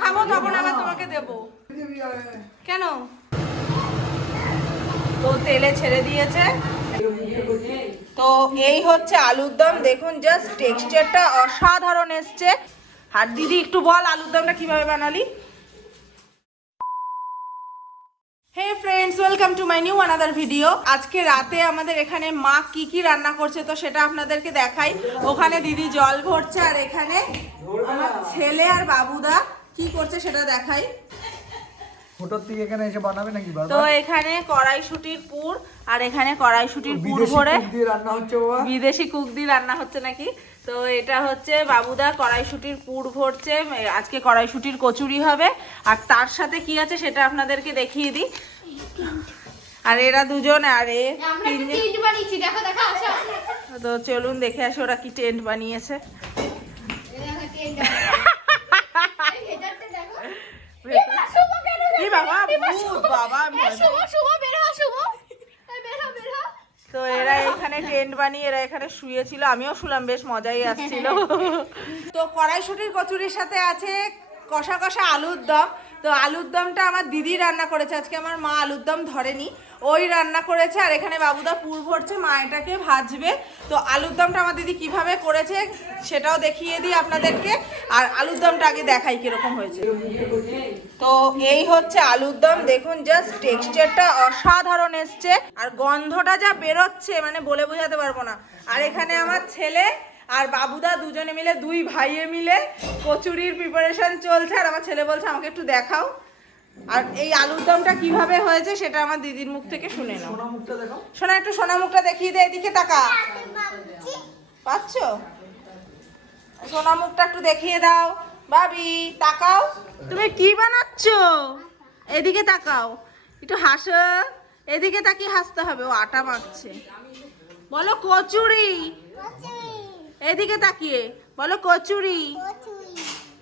খাব, তখন আবার তোমাকে দেবো। কেন? তো তেলে ছেড়ে দিয়েছে। তো এই হচ্ছে আলুর দম। দেখুন জাস্ট টেক্সচারটা অসাধারণ এসছে। আর দিদি, একটু বল আলুর দমটা কীভাবে বানালি? Hey friends welcome to my new another video আজকে রাতে আমাদের এখানে মা কি কি রান্না করছে তো সেটা আপনাদেরকে দেখাই। ওখানে দিদি জল ভরছে আর এখানে আমার ছেলে আর বাবুদা কি করছে সেটা দেখাই। ফটোর থেকে এখানে এসে বানাবে নাকি বাবা? তো এখানে কড়াইশুটির পুর আর এখানে কড়াইশুটির পুর বিদেশি ভরে রান্না হচ্ছে বাবা। বিদেশি কুক দিয়ে রান্না হচ্ছে নাকি? তো এটা হচ্ছে বাবুদা কড়াইশুটির পুর ভরছে আজকে কড়াইশুটির কচুরি হবে। আর তার সাথে কি আছে সেটা আপনাদেরকে দেখিয়ে দিই। আর এরা দুজন আর এ। তো চলুন দেখে আসি ওরা কি টেন্ট বানিয়েছে এই দেখো টেন্ট এই ভেতরটা দেখো এই বাবা ভূত, বাবা আমি ভয় শুভ শুভ বের হ শুভ এই বের হ বের হ তো এরা এখানে টেন্ট বানিয়ে এরা এখানে শুয়েছিল। আমিও শুলাম বেশ মজাই আসছিল। তো কড়াইশুটির কচুরির সাথে আছে কষা কষা আলুর দম। তো আলুর দমটা আমার দিদি রান্না করেছে। আজকে আমার মা আলুর দম ধরেনি। ওই রান্না করেছে, আর এখানে বাবুদা পুর ভরছে, মা এটাকে ভাজবে। তো আলুর দমটা আমার দিদি কীভাবে করেছে, সেটাও দেখিয়ে দিই আপনাদেরকে। আর আলুর দমটা আগে দেখাই কীরকম হয়েছে। তো এই হচ্ছে আলুর দম, দেখুন জাস্ট টেক্সচারটা অসাধারণ এসছে। আর গন্ধটা যা বেরোচ্ছে মানে বলে বোঝাতে পারব না। আর এখানে আমার ছেলে আর বাবুদা দুজনে মিলে, দুই ভাইয়ে মিলে কচুরির প্রিপারেশন চলছে। আর আমার ছেলে বলছে, আমাকে একটু দেখাও। আর এই আলুর দমটা কীভাবে হয়েছে সেটা আমার দিদির মুখ থেকে শুনে নাও। সোনা মুখটা দেখো। শোনা একটু সোনা মুখটা দেখিয়ে দে এদিকে তাকা। পাচ্ছ? সোনা মুখটা একটু দেখিয়ে দাও। ভাবি তাকাও। তুমি কি বানাচ্ছ? এদিকে তাকাও। একটু হাসো। এদিকে তাকিয়ে হাসতে হবে ও আটা মাখছে। বলো কচুরি। এদিকে তাকিয়ে। বলো কচুরি।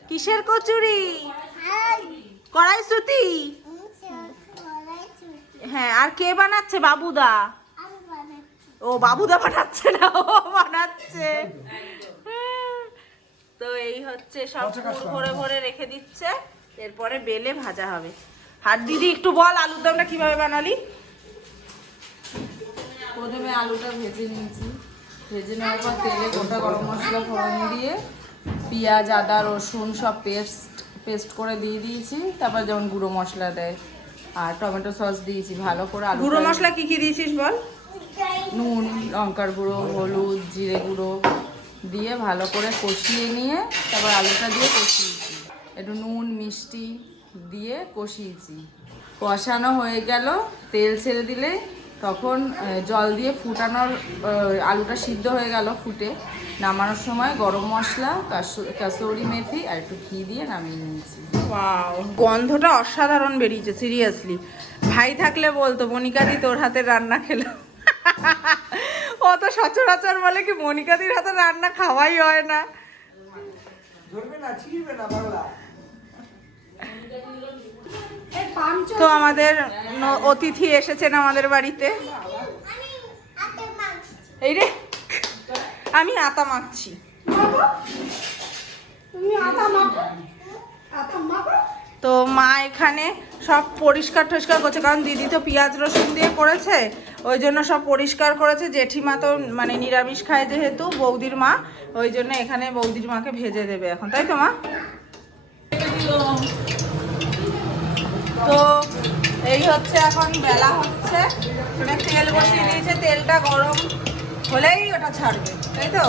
কিসের কচুরি? কড়াইশুতি হ্যাঁ আর কে বানাচ্ছে? বাবুদা। ও বাবুদা বানাচ্ছে না ও বানাচ্ছে। তো এই হচ্ছে সব পুর ভরে ভরে রেখে দিচ্ছে। এরপরে বেলে ভাজা হবে। আর দিদি একটু বল আলুর দমটা কীভাবে বানালি? প্রথমে আলুটা ভেজে নিয়েছি। ভেজে নেওয়ার পর তেলে গোটা গরম মশলা ফোড়ন দিয়ে পেঁয়াজ আদা রসুন সব পেস্ট পেস্ট করে দিয়ে দিয়েছি তারপর যেমন গুঁড়ো মশলা দেয় আর টমেটো সস দিয়েছি ভালো করে আলু গুঁড়ো মশলা কি কি দিয়েছিস বল? নুন লঙ্কার গুঁড়ো হলুদ জিরে গুঁড়ো দিয়ে ভালো করে কষিয়ে নিয়ে তারপর আলুটা দিয়ে কষিয়েছি। একটু নুন মিষ্টি দিয়ে কষিয়েছি। কষানো হয়ে গেল তেল ছেড়ে দিলে তখন জল দিয়ে ফুটানোর আলুটা সিদ্ধ হয়ে গেল ফুটে। নামানোর সময় গরম মশলা কাসু- কাসুরি মেথি আর একটু ঘি দিয়ে নামিয়ে নিয়েছি। ওয়াও গন্ধটা অসাধারণ বেরিয়েছে সিরিয়াসলি। ভাই থাকলে বলতো মনিকাদি তোর হাতের রান্না খেলো। ও তো সচরাচর বলে কি মনিকাদির হাতের রান্না খাওয়াই হয় না। ধরবে না ছিড়বে না বাংলা তো আমাদের অতিথি এসেছেন আমাদের বাড়িতে। এই রে, আমি আতা মাখছি। তো মা এখানে সব পরিষ্কার টরিষ্কার করছে, কারণ দিদি তো পেঁয়াজ রসুন দিয়ে করেছে, ওই জন্য সব পরিষ্কার করেছে। জেঠিমা তো মানে নিরামিষ খায় যেহেতু, বৌদির মা, ওই জন্য এখানে বৌদির মাকে ভেজে দেবে এখন, তাই তো মা? তো এই হচ্ছে এখন বেলা হচ্ছে। মানে তেল বসিয়ে দিয়েছে, তেলটা গরম হলেই ওটা ছাড়বে, তাই তো?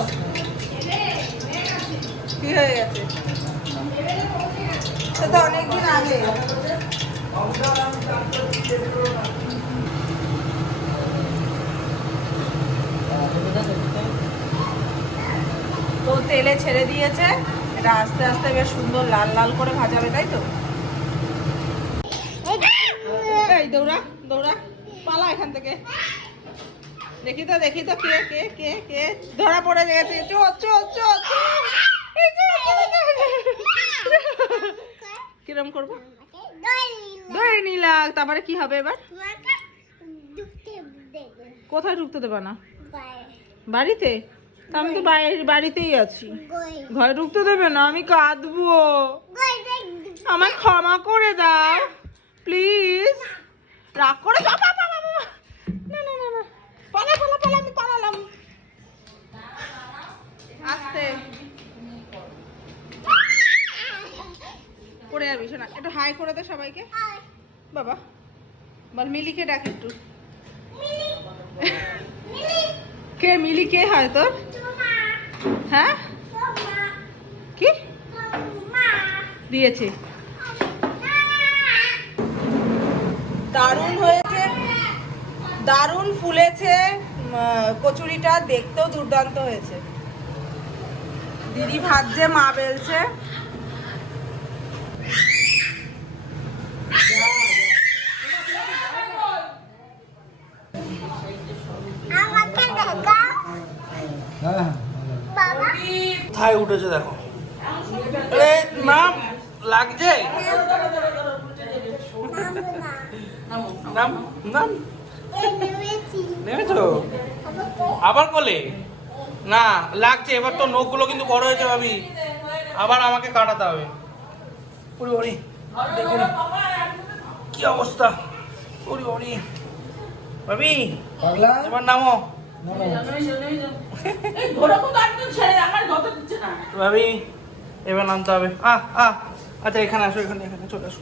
কি হয়ে গেছে? অনেকদিন আগে। তো তেলে ছেড়ে দিয়েছে। এটা আস্তে আস্তে বেশ সুন্দর লাল লাল করে ভাজাবে, তাই তো? এই দৌড়া দৌড়া। পালা এখান থেকে। দেখি তো দেখি তো কে কে কে কে। ধরা পড়ে গেছে। চো চো চো কিরম করব? ধরে নিলাম। তারপরে কি হবে এবার? কোথায় ঢুকতে দেবে না? বাড়িতে? আমি তো বাড়ি- বাড়িতেই আছি। ঘরে ঢুকতে দেবে না? আমি কাঁদবো। আমার ক্ষমা করে দাও। প্লিজ। রাগ করে বাবা না না না না। পালা পালা পালা আমি পালালাম। আস্তে। পড়ে যাবি শোনা একটু হাই করে দে সবাইকে। বাবা বল মিলিকে ডাক একটু। কে মিলি কে হয় তোর? হ্যাঁ? কি? দিয়েছে। দারুণ হয়েছে। দারুণ ফুলেছে। কচুরিটা দেখতেও দুর্দান্ত হয়েছে। দিদি ভাজছে মা বেলছে। উঠেছে দেখো? নাম লাগছে? নাম নাম? নেমেছো? আবার কোলে না লাগছে এবার তো নখগুলো কিন্তু বড় হয়েছে ভাবি। আবার আমাকে কাটাতে হবে। ওরে ওরে দেখুন কি অবস্থা? ওরে ওরে ভাবি পাগলা? এবার নামো। ভাবি এবার নামতে হবে। আহ আহ। আচ্ছা এখানে আসো এখানে এখানে চলে আসো।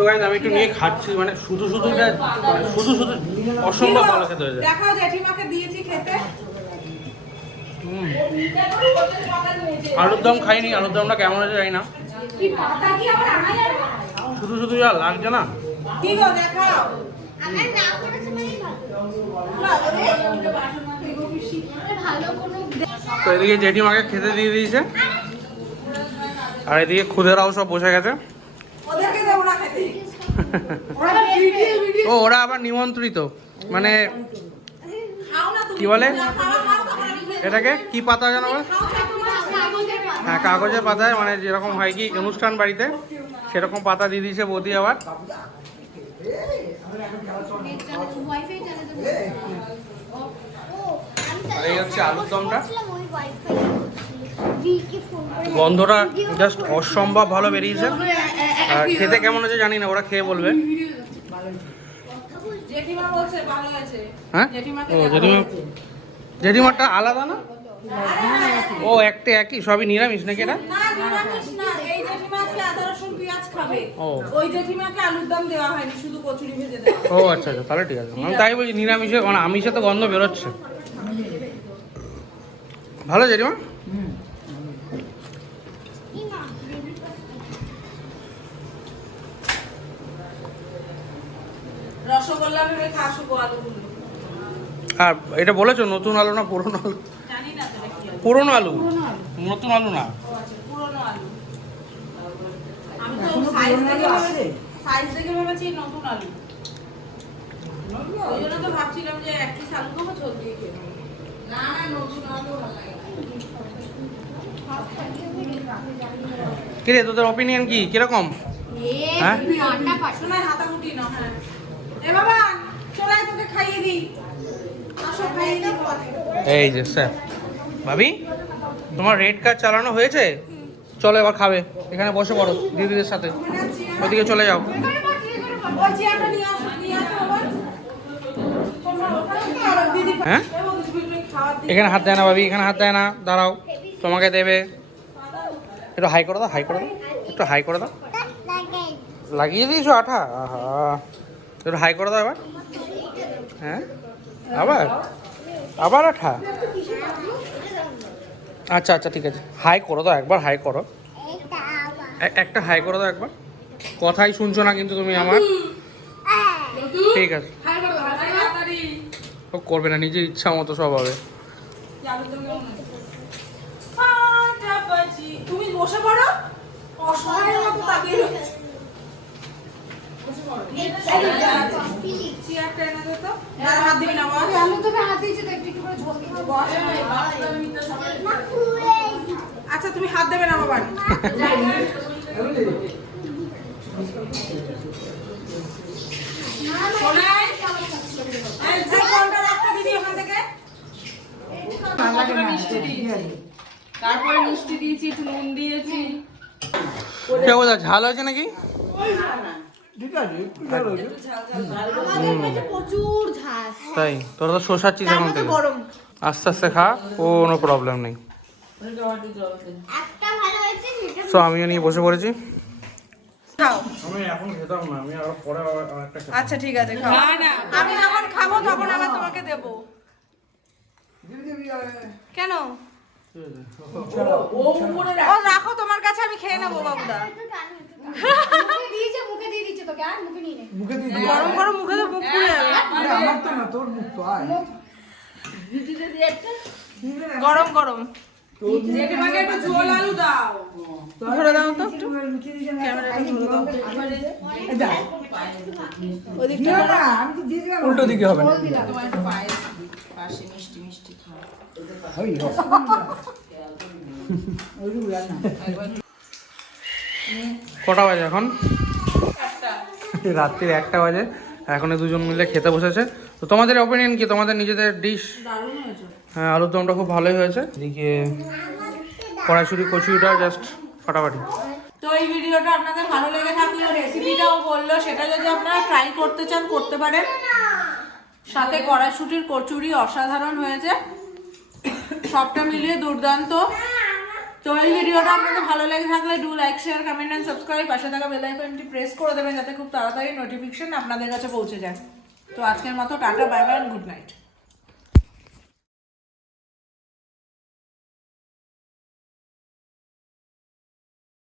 তো গাইজ আমি একটু নিয়ে খাচ্ছি মানে শুধু শুধু মানে শুধু শুধু অসম্ভব ভালো খেতে হয়ে যায় দেখাও জেঠিমাকে দিয়েছি খেতে। আলুর দম খাইনি আলুর দমটা কেমন হয়েছে জানি না। শুধু শুধু যা লাগছে না। তো এদিকে জেঠিমাকে খেতে দিয়ে দিয়েছে। আর এদিকে খুদেরাও সব বসে গেছে ওদেরকে দেবো না খেতে ওরা ভিডিও ভিডিও ও, ওরা আবার নিমন্ত্রিত। মানে কি বলে? এটাকে কি পাতা জানো হ্যাঁ কাগজের পাতায় মানে যেরকম হয় কি, অনুষ্ঠান বাড়িতে, সেরকম পাতা দিয়ে দিয়েছে বৌদি আবার। এই হচ্ছে আলুর দমটা। গন্ধটা জাস্ট অসম্ভব ভালো বেরিয়েছে। আর খেতে কেমন হয়েছে জানি না ওরা খেয়ে বলবে। হ্যাঁ? ও জেঠিমা জেঠিমারটা আলাদা না? ও একটা একই সবই নিরামিষ নাকি এটা? ও। আচ্ছা আচ্ছা তাহলে ঠিক আছে। আমি তাই বলছি নিরামিষে মানে আমিষে তো গন্ধ বেরোচ্ছে। ভালো জেঠিমা? রসগোল্লা ভেবে আলুগুলো আর এটা বলেছ নতুন আলু না পুরনো আলু? জানি না পুরনো আলু? নতুন আলু না? ও আচ্ছা পুরনো আলু। আমি তো সাইজ দেখে ভেবেছি সাইজ দেখে ভেবেছি নতুন আলু। ওই জন্য তো ভাবছিলাম যে এক পিস আলু খাব ঝোল দিয়ে খেয়ে না না নতুন আলু ভালো লাগে কিরে তোদের অপিনিয়ন কি? কীরকম? হ্যাঁ? হাতামুটি না হ্যাঁ। এই যে স্যার। ভাবি তোমার রেড কার্ড চালানো হয়েছে? চলো এবার খাবে। এখানে বসে পড়ো দিদিদের সাথে। ওদিকে চলে যাও। হ্যাঁ? এখানে হাত দেয় না ভাবি এখানে হাত দেয় না। দাঁড়াও তোমাকে দেবে। একটু হাই করে দাও হাই করে দাও। একটু হাই করে দাও। লাগিয়ে দিয়েছ আঠা? আহা। একটু হাই করে দাও এবার। হ্যাঁ? আবার? আবার আঠা? আচ্ছা আচ্ছা ঠিক আছে। হাই করো দাও একবার, হাই করো। একটা হাই করো দাও একবার। কথাই শুনছো না কিন্তু তুমি আমার। ঠিক আছে। করবে না, নিজের ইচ্ছা মতো সব হবে। তুমি বসে পড়ো। মতো তাকিয়ে রয়েছে তুমি হাত দিবি না বস আমি তোকে দিয়েছি। একটু একটু করে ঝোল দিবো আচ্ছা তুমি হাত দেবে না বাবা সোনাই এই যে ফোনটা রাখতে দিদি ওখান থেকে তারপরে মিষ্টি দিয়েছি একটু নুন দিয়েছি কে বোঝা ঝাল আছে নাকি প্রচুর ঝাল তাই তোরা তো থেকে গরম। আস্তে আস্তে খা কোনো প্রবলেম নেই। একটা ভালো হয়েছে সেটা আমিও নিয়ে বসে পড়েছি। আমি এখন খেতাম না আমি আর পরে একটা আচ্ছা ঠিক আছে খাও। আমি যখন খাব তখন আবার তোমাকে দেব। কেন? ও রাখো তোমার কাছে আমি খেয়ে নেব বাবুদা। মুখে দিয়েছে মুখে দিয়ে দিচ্ছে তোকে আর মুখে নিয়ে নে মুখে দিয়ে দিই। গরম গরম মুখে তো মুখ পুড়ে যাবে। আমার তো না তোর মুখ তো আয়। গরম গরম। ধরে দাও তো একটু। ক্যামেরাটা ধরে দাও ওদিকটা না, আমি তো দিয়ে দিলাম। উল্টো দিকে হবে না। মিষ্টি মিষ্টি খাও। ওই কটা বাজে এখন? রাত্রির একটা বাজে। এখন দুজন মিলে খেতে বসেছে। তো তোমাদের অপিনিয়ন কি? তোমাদের নিজেদের ডিশ হ্যাঁ আলুর দমটা খুব ভালোই হয়েছে। এদিকে কড়াইশুরি কচুরিটা জাস্ট ফাটাফাটি। তো এই ভিডিওটা আপনাদের ভালো লেগে থাকলে রেসিপিটাও বলল। সেটা যদি আপনারা ট্রাই করতে চান, করতে পারেন। সাথে কড়াইশুটির কচুরি অসাধারণ হয়েছে। সবটা মিলিয়ে দুর্দান্ত। তো এই ভিডিওটা আপনাদের ভালো লেগে থাকলে do like share comment and subscribe পাশে থাকা বেল আইকনটি প্রেস করে দেবেন যাতে খুব তাড়াতাড়ি নোটিফিকেশন আপনাদের কাছে পৌঁছে যায়। তো আজকের মতো tata bye bye good night